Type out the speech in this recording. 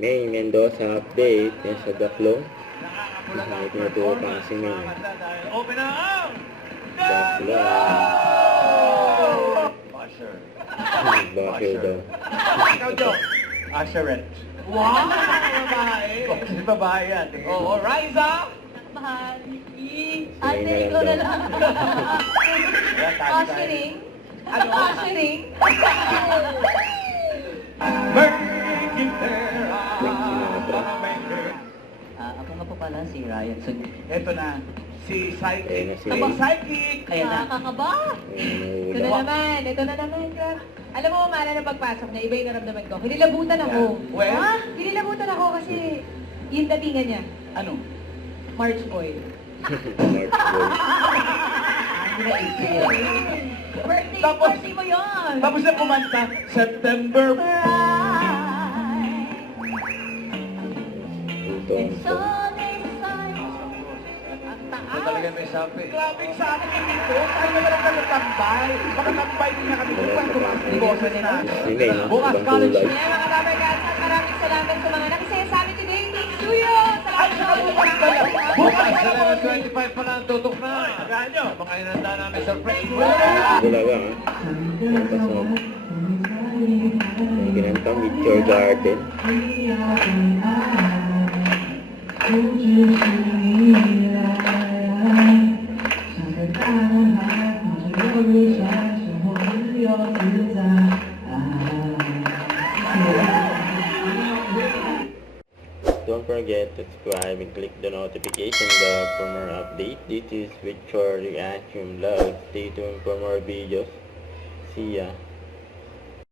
May Mendoza update yan sa Baclong. Nakikita na ito pa si May. Open up! Baclong. Basher. Basher daw. Ikaw, Joe. Asherette. Wow! Babae. Kasi babae yan. Oo, Riza! Bahagi. Ate, ikaw na lang. Ushering? Ano? Ushering? Making Pera. Ako nga po pala si Ryan. So, Ito na. Si Psychic. Ayun na si Aba, Psychic! Ayan na. Nakakaba. Ito na naman. Ito na naman. Grabe. Alam mo, Mara, na pagpasok na iba yung naramdaman ko. Kinilabutan ako. Well? Ha? Kinilabutan ako kasi yung datingan niya. Ano? March Boy. March boy. hindi na 18. Birthday, Tapos- birthday mo yun. Tapos na kumanta, September. Ito ang So this time. Ang Ito taas. talaga may sabi. Grabe sa akin dito. Tayo na lang kami tambay. Baka tambay din na kami kung saan tumaas yung boses na. si May, no? Bukas Ibang college kulay. Yeah, mga kabarkasan, maraming salamat sa mga nakisaya sa amin today. Thank you, yo! Ay, Salamat saka bukas pala. Bukas Bukas, pala po. 11:25 pa lang, tutok na. Sagahan nyo. Baka inanda namin surprise. Bulaga, ha? Ang pasok. May ginantang with your garden. Don't forget to subscribe and click the notification bell for more updates. This is Victor Reaction Vlog. Stay tuned for more videos. See ya.